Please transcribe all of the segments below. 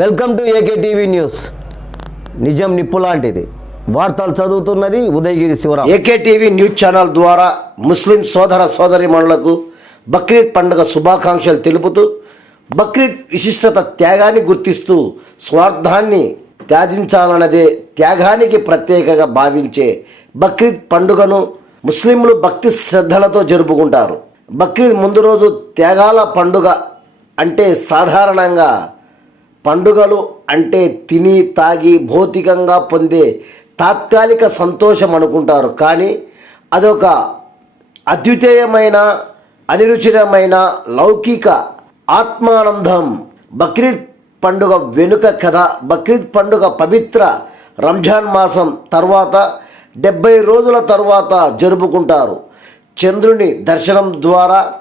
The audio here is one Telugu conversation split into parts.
Welcome to AK TV news. నిజం నిప్పు లాంటిది. వార్తలు చదువుతున్నది Udayagiri Sivaram. AK TV news channel ద్వారా ముస్లిం సోదర సోదరిమణులకు బక్రీద్ పండుగ శుభాకాంక్షలు తెలుపుతూ బక్రీద్ విశిష్టత త్యాగాన్ని గుర్తిస్తూ స్వార్థాన్ని త్యాజించాలన్నదే త్యాగానికి ప్రత్యేకగా భావించే బక్రీద్ పండుగను ముస్లింలు భక్తి శ్రద్ధలతో జరుపుకుంటారు. బక్రీద్ ముందు రోజు త్యాగాల పండుగ అంటే సాధారణంగా పండుగలు అంటే తిని తాగి భౌతికంగా పొందే తాత్కాలిక సంతోషం అనుకుంటారు. కానీ అదొక అద్వితీయమైన అనిరుచిరమైన లౌకిక ఆత్మానందం. బక్రీద్ పండుగ వెనుక కథ బక్రీద్ పండుగ పవిత్ర రంజాన్ మాసం తర్వాత డెబ్బై రోజుల తర్వాత జరుపుకుంటారు. చంద్రుని దర్శనం ద్వారా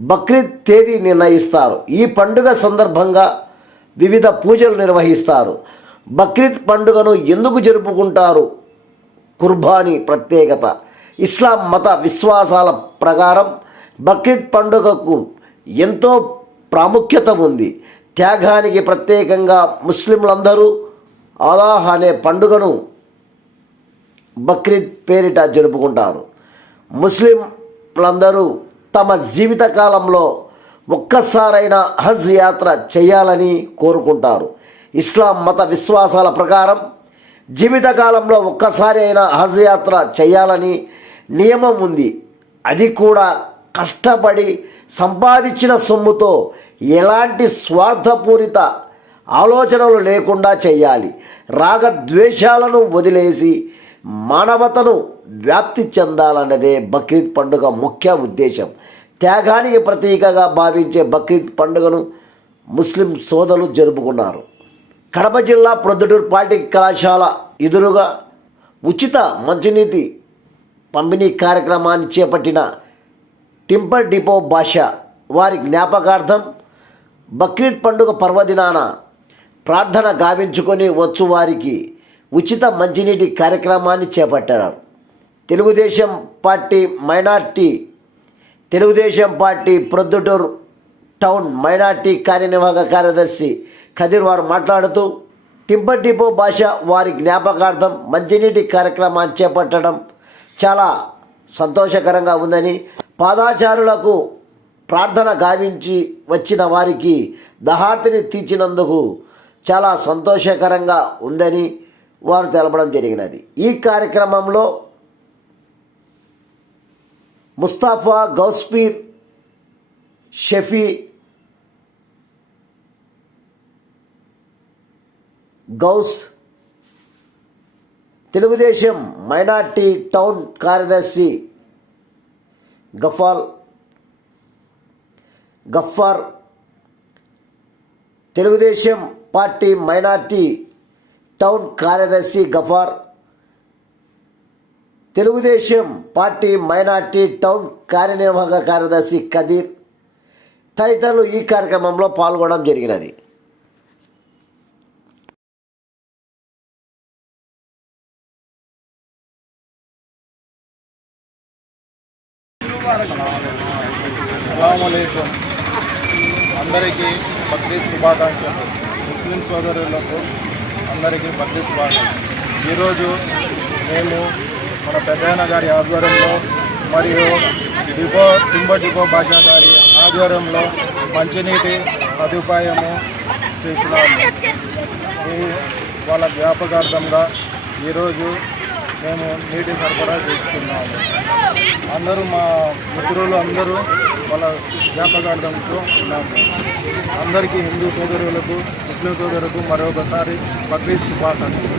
బక్రీద్ తేదీ నిర్ణయిస్తారు. ఈ పండుగ సందర్భంగా వివిధ పూజలు నిర్వహిస్తారు. బక్రీద్ పండుగను ఎందుకు జరుపుకుంటారు? కుర్బానీ ప్రత్యేకత. ఇస్లాం మత విశ్వాసాల ప్రకారం బక్రీద్ పండుగకు ఎంతో ప్రాముఖ్యత ఉంది. త్యాగానికి ప్రత్యేకంగా ముస్లింలందరూ అలాహ్ అనే పండుగను బక్రీద్ పేరిట జరుపుకుంటారు. ముస్లింలందరూ తమ జీవితకాలంలో ఒక్కసారైనా హజ్ యాత్ర చేయాలని కోరుకుంటారు. ఇస్లాం మత విశ్వాసాల ప్రకారం జీవితకాలంలో ఒక్కసారి అయినా హజ్ యాత్ర చేయాలని నియమం ఉంది. అది కూడా కష్టపడి సంపాదించిన సొమ్ముతో ఎలాంటి స్వార్థపూరిత ఆలోచనలు లేకుండా చేయాలి. రాగద్వేషాలను వదిలేసి మానవతను వ్యాప్తి చెందాలన్నదే బక్రీద్ పండుగ ముఖ్య ఉద్దేశం. త్యాగానికి ప్రతీకగా భావించే బక్రీద్ పండుగను ముస్లిం సోదరులు జరుపుకున్నారు. కడప జిల్లా ప్రొద్దుటూరు పాలిటెక్ కళాశాల ఎదురుగా ఉచిత మంచినీటి పంపిణీ కార్యక్రమాన్ని చేపట్టిన టింపర్ డిపో భాష వారి జ్ఞాపకార్థం బక్రీద్ పండుగ పర్వదినాన ప్రార్థన గావించుకొని వచ్చు వారికి ఉచిత మంచినీటి కార్యక్రమాన్ని చేపట్టారు. Telugu Desam party minority Telugu Desam party Proddatur town minority కార్యనిర్వాహక కార్యదర్శి ఖదీర్ వారు మాట్లాడుతూ టింపటిపో భాష వారి జ్ఞాపకార్థం మంచినీటి కార్యక్రమాన్ని చేపట్టడం చాలా సంతోషకరంగా ఉందని పాదాచారులకు ప్రార్థన గావించి వచ్చిన వారికి దహార్తిని తీర్చినందుకు చాలా సంతోషకరంగా ఉందని వారు తెలపడం జరిగినది. ఈ కార్యక్రమంలో ముస్తాఫా గౌస్పీర్ షఫీ గౌస్ తెలుగుదేశం మైనార్టీ టౌన్ కార్యదర్శి గఫాల్ Gaffar Telugu Desam party minority town కార్యదర్శి Gaffar Telugu Desam party minority town కార్యనిర్వాహక కార్యదర్శి కదీర్ తదితరులు ఈ కార్యక్రమంలో పాల్గొనడం జరిగినది. అందరికీ బక్రీద్ శుభాకాంక్షలు. ముస్లిం సోదరులకు అందరికీ బక్రీద్ శుభాకాంక్షలు. ఈరోజు మేము మన పెద్దయన గారి ఆధ్వర్యంలో మరియు డిపో టింబో డిపో భాషా గారి ఆధ్వర్యంలో మంచినీటి సదుపాయము చేసినాము ఈ వాళ్ళ జ్ఞాపకార్థంగా ఈరోజు మేము నీటి సరఫరా చేస్తున్నాము. అందరూ మా మిత్రులు అందరూ వాళ్ళ జ్ఞాపకార్థంతో ఉన్నాము. అందరికీ హిందూ సోదరులకు ముస్లిం సోదరులకు మరొకసారి బక్రీద్ శుభాకాంక్షలు.